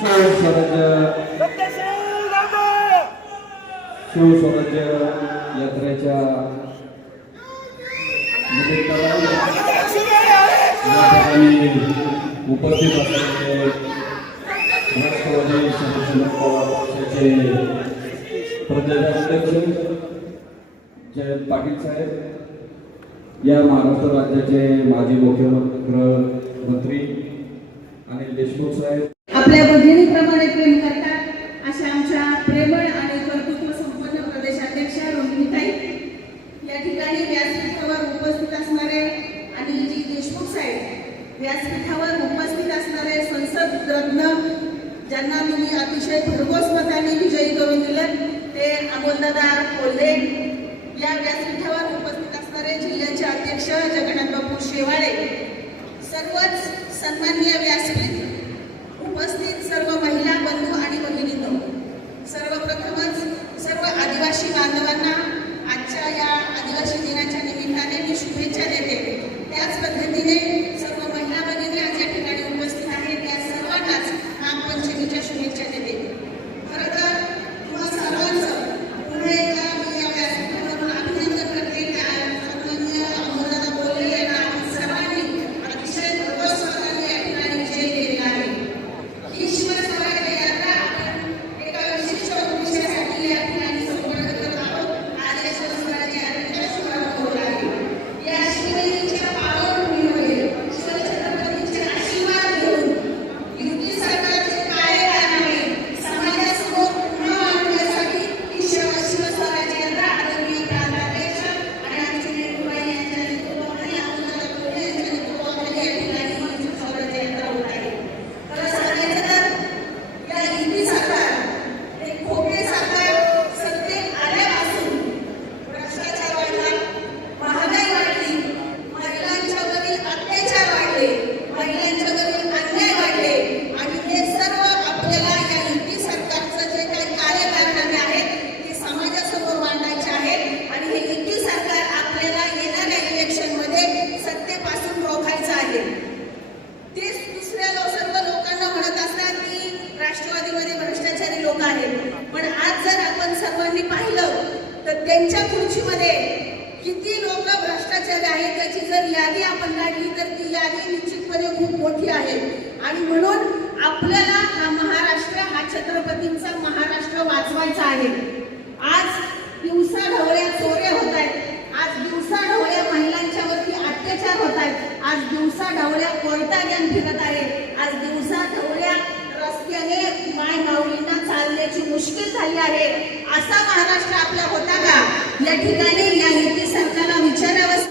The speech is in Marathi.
शिवस्वराज्य. शिवस्वराज्य यात्रेच्या उपस्थित असलेले राष्ट्रवादी पक्षाचे प्रदेशाध्यक्ष जयंत पाटील साहेब या महाराष्ट्र राज्याचे माजी मुख्यमंत्री अनिल देशमुख साहेब आपल्या बहिणीप्रमाणे प्रेम करतात अशा आमच्या प्रेमळ आणि कर्तृत्व संपन्न प्रदेशाध्यक्षा रोहिणीताई. या ठिकाणी व्यासपीठावर उपस्थित असणारे अनिलजी देशमुख साहेब व्यासपीठावर उपस्थित असणारे संसद रत्न ज्यांना तुम्ही अतिशय भरघोस मताने विजयी करून दिलं ते अमोलदादा कोल्हे. या व्यासपीठावर उपस्थित असणारे जिल्ह्याचे अध्यक्ष जगन्नाथ बापू Shewale. information each and every आपण पाहिलं तर त्यांच्या खुर्चीमध्ये किती लोक भ्रष्टाचारी आहेत त्याची जर यादी आपण काढली तर ती यादी निश्चितपणे खूप मोठी आहे. आणि म्हणून आपल्याला हा महाराष्ट्र हा छत्रपतींचा महाराष्ट्र वाचवायचा आहे. आज दिवसा ढवळ्या चोऱ्या होत आहेत. आज दिवसा ढवळ्या महिलांच्यावरती अत्याचार होत आहेत. आज दिवसा ढवळ्या कोयता गॅन फिरत आहे. आज दिवसा ढवळ्या रस्त्याने माय मुश्किल झाली आहे. असा महाराष्ट्र आपला होता का? या ठिकाणी या युती सरकारला विचारावं